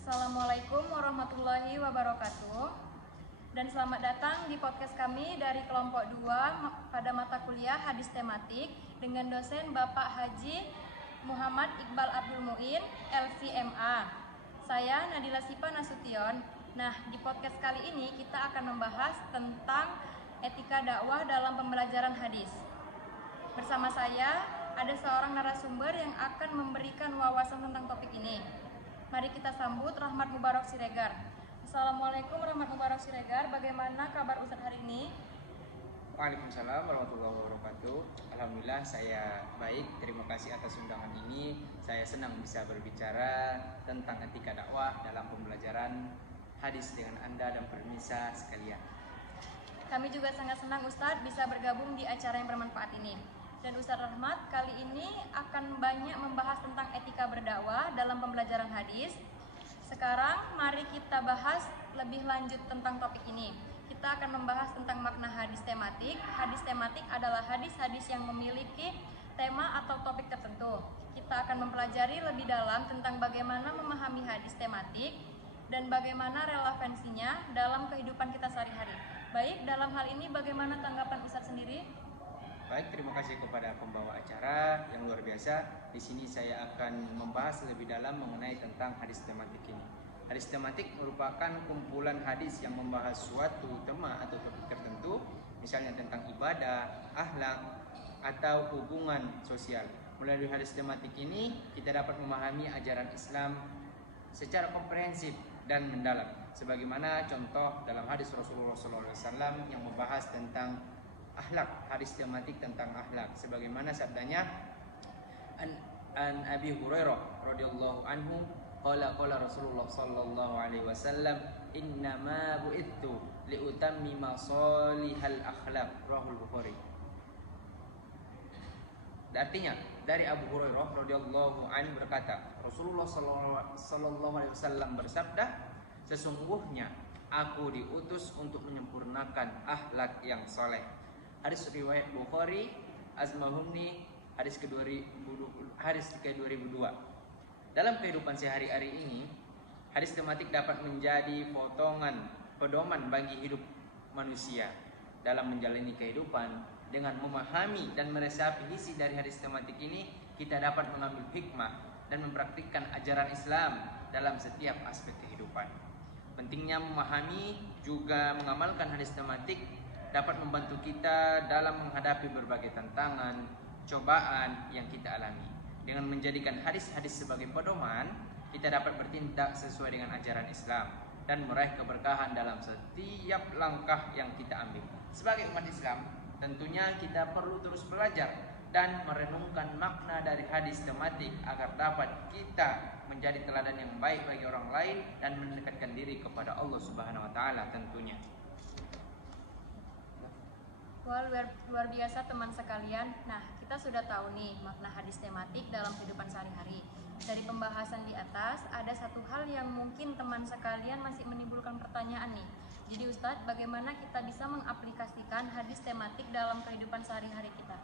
Assalamualaikum warahmatullahi wabarakatuh. Dan selamat datang di podcast kami dari kelompok 2 pada mata kuliah hadis tematik dengan dosen Bapak Haji Muhammad Iqbal Abdul Muin, LCMA. Saya Nadila Sipa Nasution. Nah, di podcast kali ini kita akan membahas tentang etika dakwah dalam pembelajaran hadis. Bersama saya ada seorang narasumber yang akan memberikan wawasan tentang topik ini. Mari kita sambut Rahmat Mubarak Siregar. Assalamualaikum Rahmat Mubarak Siregar, bagaimana kabar Ustadz hari ini? Waalaikumsalam warahmatullahi wabarakatuh. Alhamdulillah saya baik, terima kasih atas undangan ini. Saya senang bisa berbicara tentang etika dakwah dalam pembelajaran hadis dengan Anda dan pemirsa sekalian. Kami juga sangat senang Ustadz bisa bergabung di acara yang bermanfaat ini. Dan Ustadz Rahmat kali ini akan banyak membahas tentang etika berdakwah dalam pembelajaran hadis. Sekarang mari kita bahas lebih lanjut tentang topik ini. Kita akan membahas tentang makna hadis tematik. Hadis tematik adalah hadis-hadis yang memiliki tema atau topik tertentu. Kita akan mempelajari lebih dalam tentang bagaimana memahami hadis tematik dan bagaimana relevansinya dalam kehidupan kita sehari-hari. Baik, dalam hal ini bagaimana tanggapan Ustadz sendiri? Baik, terima kasih kepada pembawa acara yang luar biasa. Di sini saya akan membahas lebih dalam mengenai tentang hadis tematik ini. Hadis tematik merupakan kumpulan hadis yang membahas suatu tema atau topik tertentu, misalnya tentang ibadah, akhlak, atau hubungan sosial. Melalui hadis tematik ini, kita dapat memahami ajaran Islam secara komprehensif dan mendalam. Sebagaimana contoh dalam hadis Rasulullah SAW yang membahas tentang akhlak, hadis tematik tentang akhlak. Sebagaimana sabdanya an Abi Hurairah radhiyallahu anhu qala Rasulullah sallallahu alaihi wasallam innama bu'ithu liutammima salihal akhlaq rahul Bukhari. Artinya dari Abu Hurairah radhiyallahu anhu berkata, Rasulullah sallallahu alaihi wasallam bersabda, sesungguhnya aku diutus untuk menyempurnakan akhlak yang saleh. Hadis riwayat Bukhari, Azmahumni, hadis ke-2002. Dalam kehidupan sehari-hari ini, hadis tematik dapat menjadi pedoman bagi hidup manusia dalam menjalani kehidupan. Dengan memahami dan meresapi isi dari hadis tematik ini, kita dapat mengambil hikmah dan mempraktikkan ajaran Islam dalam setiap aspek kehidupan. Pentingnya memahami juga mengamalkan hadis tematik dapat membantu kita dalam menghadapi berbagai tantangan, cobaan yang kita alami. Dengan menjadikan hadis-hadis sebagai pedoman, kita dapat bertindak sesuai dengan ajaran Islam dan meraih keberkahan dalam setiap langkah yang kita ambil. Sebagai umat Islam, tentunya kita perlu terus belajar dan merenungkan makna dari hadis tematik agar dapat kita menjadi teladan yang baik bagi orang lain dan mendekatkan diri kepada Allah Subhanahu wa taala tentunya. Wah, luar biasa teman sekalian. Nah, kita sudah tahu nih makna hadis tematik dalam kehidupan sehari-hari. Dari pembahasan di atas, ada satu hal yang mungkin teman sekalian masih menimbulkan pertanyaan nih. Jadi Ustadz, bagaimana kita bisa mengaplikasikan hadis tematik dalam kehidupan sehari-hari kita?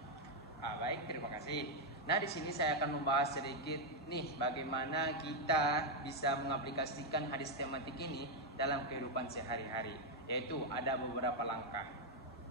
Baik, terima kasih. Nah, di sini saya akan membahas sedikit nih bagaimana kita bisa mengaplikasikan hadis tematik ini dalam kehidupan sehari-hari. Yaitu ada beberapa langkah.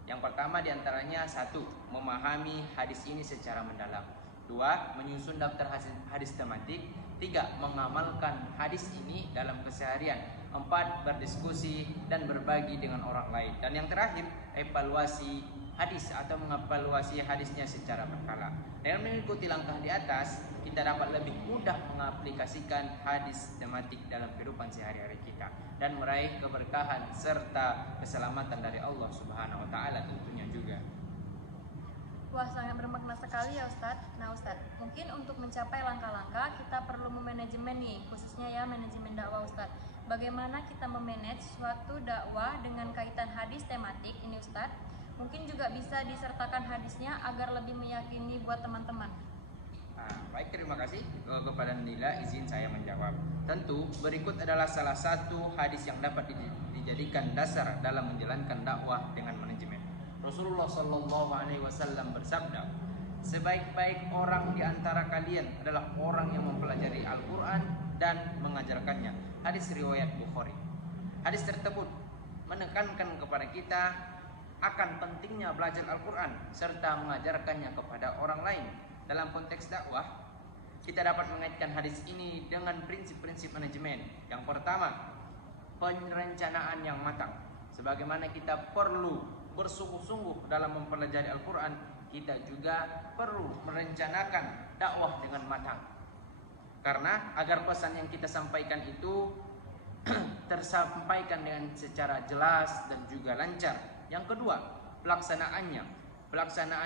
Yang pertama diantaranya, 1. Memahami hadis ini secara mendalam. 2. Menyusun daftar hadis tematik. 3. Mengamalkan hadis ini dalam keseharian. 4. Berdiskusi dan berbagi dengan orang lain. Dan yang terakhir, evaluasi hadis atau mengevaluasi hadisnya secara berkala. Dengan mengikuti langkah di atas, kita dapat lebih mudah mengaplikasikan hadis tematik dalam kehidupan sehari-hari kita dan meraih keberkahan serta keselamatan dari Allah Subhanahu wa taala tentunya juga. Wah, sangat bermakna sekali ya Ustadz. Nah Ustadz, mungkin untuk mencapai langkah-langkah kita perlu memanajemen nih, khususnya ya manajemen dakwah Ustadz. Bagaimana kita memanage suatu dakwah dengan kaitan hadis tematik ini Ustadz? Mungkin juga bisa disertakan hadisnya agar lebih meyakini buat teman-teman. Baik, terima kasih kepada Nila, izin saya menjawab. Tentu berikut adalah salah satu hadis yang dapat dijadikan dasar dalam menjalankan dakwah dengan manajemen. Rasulullah Shallallahu Alaihi Wasallam bersabda, sebaik-baik orang di antara kalian adalah orang yang mempelajari Al-Quran dan mengajarkannya. Hadis riwayat Bukhari. Hadis tersebut menekankan kepada kita akan pentingnya belajar Al-Quran serta mengajarkannya kepada orang lain. Dalam konteks dakwah, kita dapat mengaitkan hadis ini dengan prinsip-prinsip manajemen. Yang pertama, perencanaan yang matang. Sebagaimana kita perlu bersungguh-sungguh dalam mempelajari Al-Quran, kita juga perlu merencanakan dakwah dengan matang. Karena agar pesan yang kita sampaikan itu tersampaikan dengan secara jelas dan juga lancar. Yang kedua, pelaksanaan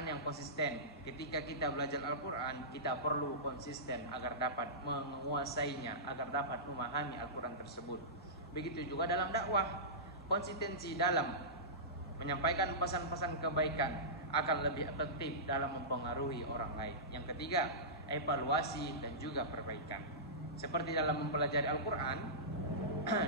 yang konsisten. Ketika kita belajar Al-Quran, kita perlu konsisten agar dapat menguasainya, agar dapat memahami Al-Quran tersebut. Begitu juga dalam dakwah, konsistensi dalam menyampaikan pesan-pesan kebaikan akan lebih efektif dalam mempengaruhi orang lain. Yang ketiga, evaluasi dan juga perbaikan. Seperti dalam mempelajari Al-Quran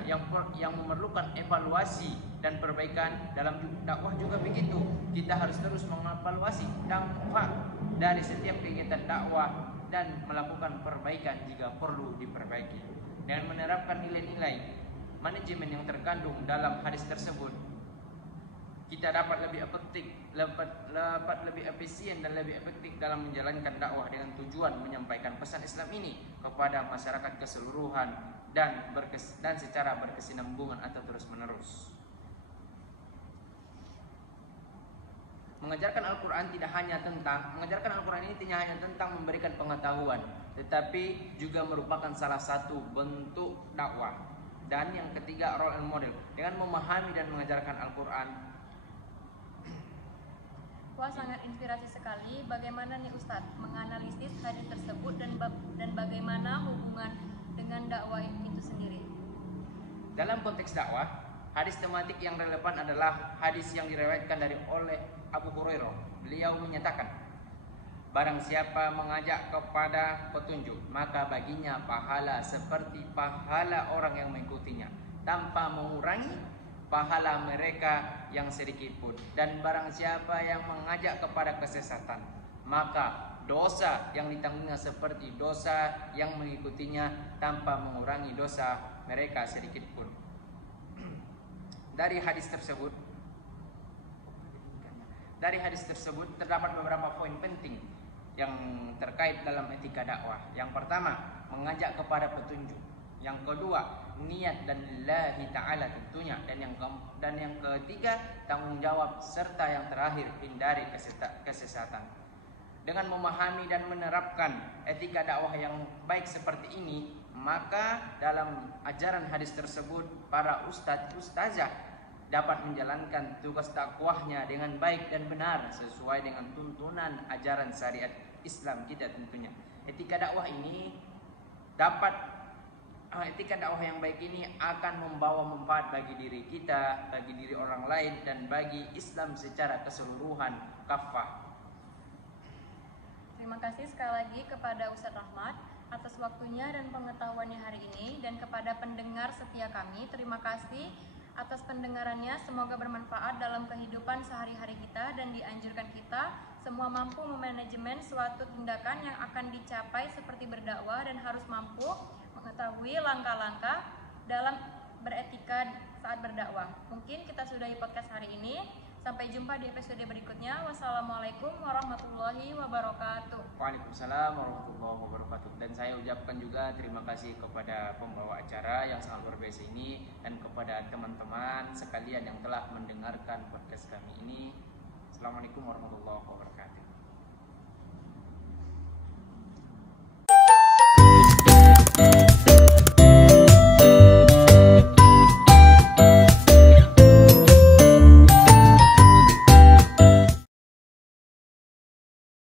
yang memerlukan evaluasi dan perbaikan, dalam dakwah juga begitu. Kita harus terus mengevaluasi dampak dari setiap kegiatan dakwah dan melakukan perbaikan jika perlu diperbaiki. Dengan menerapkan nilai-nilai manajemen yang terkandung dalam hadis tersebut, kita dapat lebih efisien dan lebih efektif dalam menjalankan dakwah dengan tujuan menyampaikan pesan Islam ini kepada masyarakat keseluruhan dan secara berkesinambungan atau terus-menerus. Mengajarkan Al-Quran ini tidak hanya tentang memberikan pengetahuan, tetapi juga merupakan salah satu bentuk dakwah. Dan yang ketiga, role model. Dengan memahami dan mengajarkan Al-Quran. Wah, sangat inspirasi sekali. Bagaimana nih Ustadz menganalisis hadis tersebut dan bagaimana hubungan dengan dakwah itu sendiri? Dalam konteks dakwah, hadis tematik yang relevan adalah hadis yang diriwayatkan oleh Abu Hurairah. Beliau menyatakan, barang siapa mengajak kepada petunjuk, maka baginya pahala seperti pahala orang yang mengikutinya, tanpa mengurangi pahala mereka yang sedikit pun. Dan barang siapa yang mengajak kepada kesesatan, maka dosa yang ditanggungnya seperti dosa yang mengikutinya, tanpa mengurangi dosa mereka sedikit pun. Dari hadis tersebut terdapat beberapa poin penting yang terkait dalam etika dakwah. Yang pertama, mengajak kepada petunjuk. Yang kedua, niat dan lillahi ta'ala tentunya. Dan yang ketiga, tanggung jawab. Serta yang terakhir, hindari kesesatan. Dengan memahami dan menerapkan etika dakwah yang baik seperti ini, maka dalam ajaran hadis tersebut, para ustazah dapat menjalankan tugas dakwahnya dengan baik dan benar sesuai dengan tuntunan ajaran syariat Islam kita tentunya. Etika dakwah yang baik ini akan membawa manfaat bagi diri kita, bagi diri orang lain, dan bagi Islam secara keseluruhan kafah. Terima kasih sekali lagi kepada Ustadz Rahmat atas waktunya dan pengetahuannya hari ini, dan kepada pendengar setia kami, terima kasih atas pendengarannya. Semoga bermanfaat dalam kehidupan sehari-hari kita, dan dianjurkan kita semua mampu memanajemen suatu tindakan yang akan dicapai seperti berdakwah, dan harus mampu mengetahui langkah-langkah dalam beretika saat berdakwah. Mungkin kita sudahi podcast hari ini. Sampai jumpa di episode berikutnya. Wassalamualaikum warahmatullahi wabarakatuh. Waalaikumsalam warahmatullahi wabarakatuh. Dan saya ucapkan juga terima kasih kepada pembawa acara yang sangat luar biasa ini, dan kepada teman-teman sekalian yang telah mendengarkan podcast kami ini. Assalamualaikum warahmatullahi wabarakatuh.